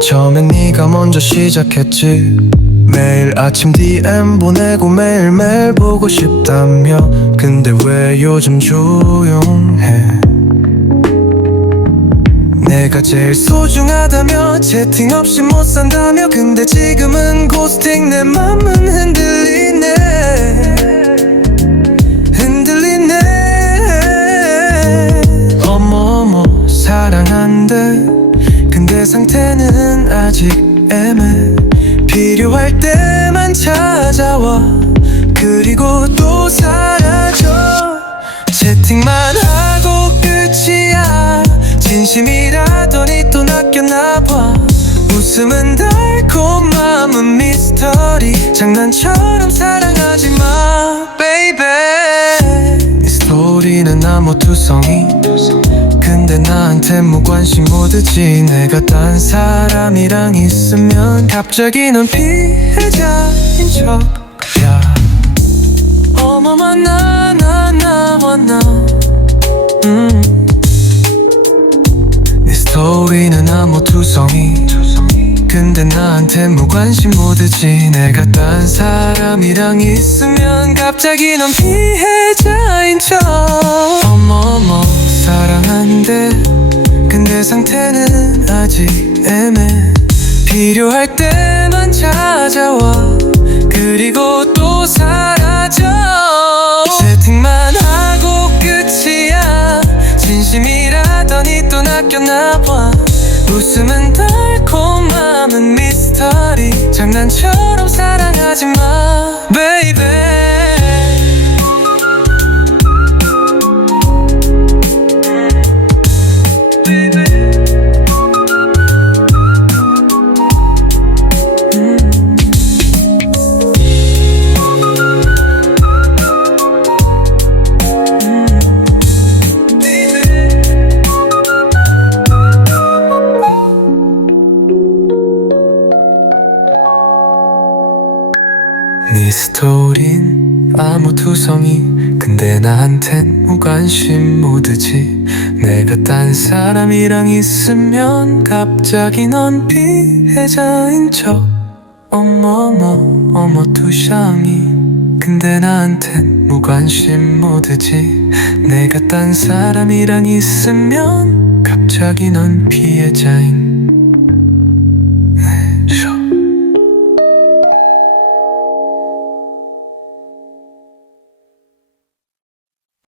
처음엔 네가 먼저 시작했지. 매일 아침 DM 보내고 매일매일 보고 싶다며. 근데 왜 요즘 조용해? 내가 제일 소중하다며 채팅 없이 못 산다며. 근데 지금은 고스팅 내 맘은 흔들리네. 흔들리네. 어머어머 사랑한대 근데 상태는 아직 애매 필요할 때만 찾아와. 그리고 또 사라져. 채팅만 하고 끝이야. 진심이라더니 또 낚였나 봐. 웃음은 달콤 마음은 미스터리. 장난처럼 사랑 나한테 무관심 모드지 내가 딴 사람이랑 있으면 갑자기 넌 피해자인 척야. 어머머 나나 나와 나. 음. 내 스토리는 아무 투성이. 근데 나한테 무관심 모드지 내가 딴 사람이랑 있으면 갑자기 넌 피해자인 척 상태는 아직 애매 필요할 때만 찾아와. 그리고 또 사라져. 채팅만 하고 끝이야. 진심이라더니 또 낚였나 봐. 웃음은 달콤 마음은 미스터리. 장난처럼 사랑하지 마 baby 네 스토린 아무 투성이 근데 나한텐 무관심 모드지. 내가 딴 사람이랑 있으면 갑자기 넌 피해자인 척. 어머머 어머 투샹이. 근데 나한텐 무관심 모드지. 내가 딴 사람이랑 있으면 갑자기 넌 피해자인